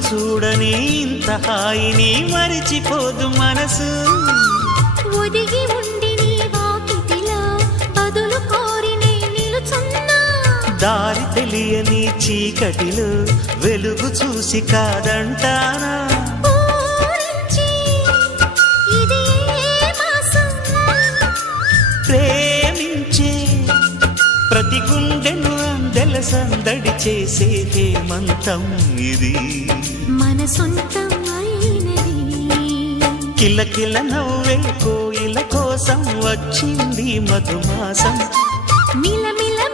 చూడని ఇంత హాయిని మరిచిపోదు మనసు. ఒదిగి ఉండి నీ వాకిటిలో బదులు కోరి నే నిలుచున్నా. దారి తెలియని చీకటిలో వెలుగు చూసి కాదంటానా. ఊరించి ఇది ఏ మాసం? ప్రేమించే ప్రతి గుండెను అందెల సందడి చేసే హేమంతం ఇది. మన సొంతం అయినది. కిలకిల నవ్వే కోయిల కోసం వచ్చింది మధుమాసం. మిలమిల